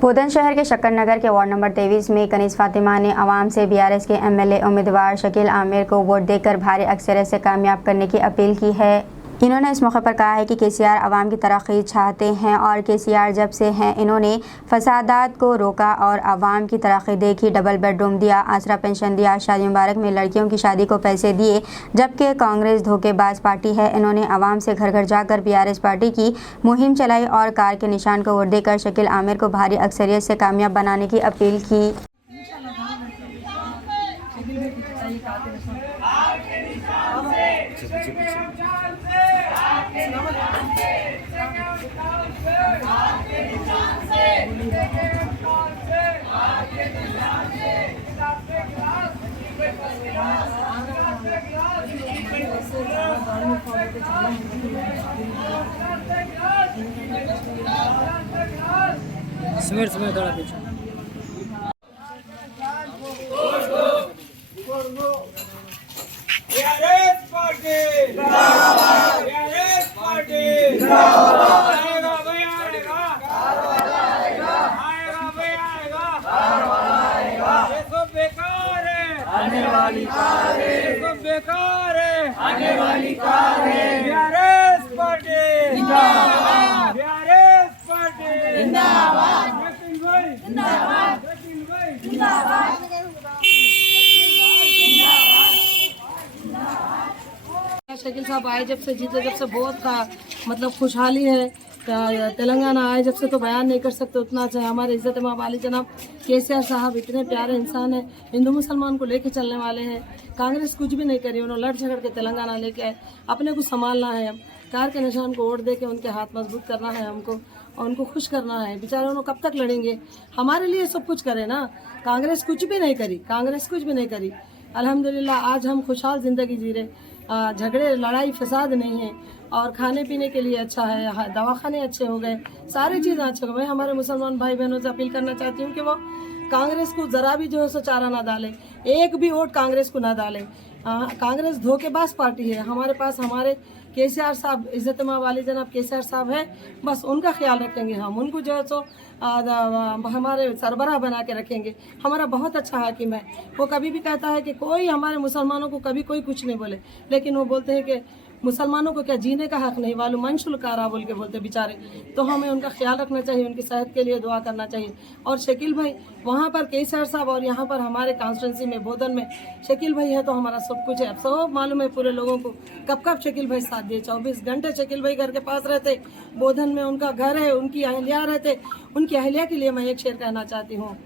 बोधन शहर के शक्कर नगर के वार्ड नंबर 23 में कनीज फातिमा ने आवाम से बीआरएस के एमएलए उम्मीदवार शकील आमिर को वोट देकर भारी अक्सरियत से कामयाब करने की अपील की है। इन्होंने इस मौके पर कहा है कि केसीआर आवाम की तरक्की चाहते हैं और केसीआर जब से हैं इन्होंने फसादात को रोका और आवाम की तरक्की देखी। डबल बेडरूम दिया, आसरा पेंशन दिया, शादी मुबारक में लड़कियों की शादी को पैसे दिए, जबकि कांग्रेस धोखेबाज पार्टी है। इन्होंने आवाम से घर घर जाकर बीआरएस पार्टी की मुहिम चलाई और कार के निशान को वोट देकर शकील आमिर को भारी अक्सरियत से कामयाब बनाने की अपील की। समय थोड़ा पीछे आने वाली कार है, तो बेकार है, आने वाली कार है। बीआरएस पार्टी जिंदाबाद, बीआरएस पार्टी जिंदाबाद, जिंदाबाद, जिंदाबाद। शकील साहब आए जब से जीते जब से बहुत का मतलब खुशहाली है। तेलंगाना आए जब से तो बयान नहीं कर सकते उतना अच्छा है। हमारे इज्जत माँ वाली जनाब केसीआर साहब इतने प्यारे इंसान हैं, हिंदू मुसलमान को लेके चलने वाले हैं। कांग्रेस कुछ भी नहीं करी, उन्होंने लड़ झगड़ के तेलंगाना लेके आए। अपने को संभालना है, कार के निशान को वोट दे के उनके हाथ मजबूत करना है हमको और उनको खुश करना है। बेचारे उन्होंने कब तक लड़ेंगे, हमारे लिए सब कुछ करे ना। कांग्रेस कुछ भी नहीं करी, कांग्रेस कुछ भी नहीं करी। अल्हम्दुलिल्लाह आज हम खुशहाल जिंदगी जी रहे। झगड़े लड़ाई फसाद नहीं है और खाने पीने के लिए अच्छा है, दवाखाने अच्छे हो गए, सारी चीज़ें अच्छे हो गए। हमारे मुसलमान भाई बहनों से अपील करना चाहती हूँ कि वो कांग्रेस को ज़रा भी जो है सो चारा ना डाले, एक भी वोट कांग्रेस को ना डाले। कांग्रेस धोखेबाज पार्टी है। हमारे पास हमारे केसीआर साहब इज्जत माँ वाली जनाब केसीआर साहब है, बस उनका ख्याल रखेंगे हम, उनको जो है सो हमारे सरबराह बना के रखेंगे। हमारा बहुत अच्छा हाकिम है, वो कभी भी कहता है कि कोई हमारे मुसलमानों को कभी कोई कुछ नहीं बोले, लेकिन वो बोलते हैं कि मुसलमानों को क्या जीने का हक नहीं, वालू मंशुल कारा बोल के बोलते बेचारे। तो हमें उनका ख्याल रखना चाहिए, उनकी सेहत के लिए दुआ करना चाहिए। और शकील भाई वहाँ पर केसीआर साहब और यहाँ पर हमारे कॉन्स्टिट्यूंसी में बोधन में शकील भाई है तो हमारा सब कुछ है। अब सब मालूम है पूरे लोगों को कब कब शकील भाई साथ दिए। 24 घंटे शकील भाई घर के पास रहते, बोधन में उनका घर है, उनकी अहलिया रहते। उनकी अहलिया के लिए मैं एक शेर कहना चाहती हूँ।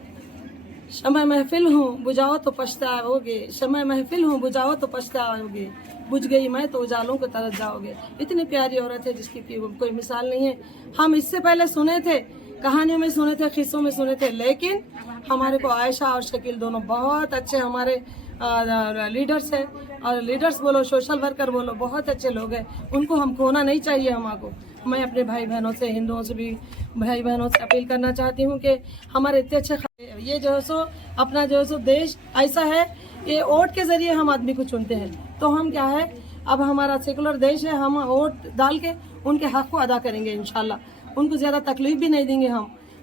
शम्मा महफिल हूँ बुझाओ तो पछताओगे, शम्मा महफिल हूँ बुझाओ तो पछताओगे, बुझ गई मैं तो उजालों को तरस जाओगे। इतनी प्यारी औरत है जिसकी कोई मिसाल नहीं है। हम इससे पहले सुने थे, कहानियों में सुने थे, किस्सों में सुने थे, लेकिन हमारे को आयशा और शकील दोनों बहुत अच्छे हमारे लीडर्स हैं। और लीडर्स बोलो, सोशल वर्कर बोलो, बहुत अच्छे लोग हैं। उनको हम खोना नहीं चाहिए हमको। मैं अपने भाई बहनों से, हिंदुओं से भी भाई बहनों से अपील करना चाहती हूँ कि हमारे इतने अच्छे ये जो है सो अपना जो है सो देश ऐसा है, ये वोट के जरिए हम आदमी को चुनते हैं। तो हम क्या है, अब हमारा सेकुलर देश है, हम वोट डाल के उनके हक को अदा करेंगे इंशाल्लाह। उनको ज़्यादा तकलीफ भी नहीं देंगे।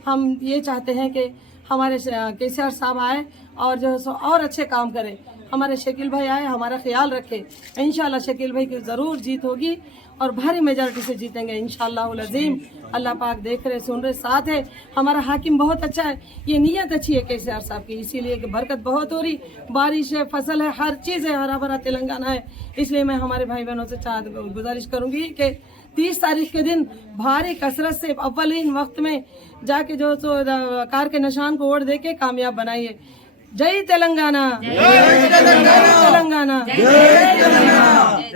हम ये चाहते हैं कि हमारे केसीआर साहब आए और जो है सो और अच्छे काम करें। हमारे शकील भाई आए, हमारा ख्याल रखे। इंशाल्लाह शकील भाई की ज़रूर जीत होगी और भारी मेजॉरिटी से जीतेंगे इंशाल्लाह अज़ीम। अल्लाह पाक देख रहे, सुन रहे, साथ है। हमारा हाकिम बहुत अच्छा है, ये नीयत अच्छी है केसीआर साहब की, इसीलिए कि बरकत बहुत हो रही, बारिश है, फसल है, हर चीज़ है, हरा भरा तेलंगाना है। इसलिए मैं हमारे भाई बहनों से गुजारिश करूंगी कि 30 तारीख के दिन भारी कसरत से अव्वलीन वक्त में जाके जो सो कार के निशान को वोट देके कामयाब बनाइए। जय तेलंगाना, जय तेलंगाना, जय तेलंगाना।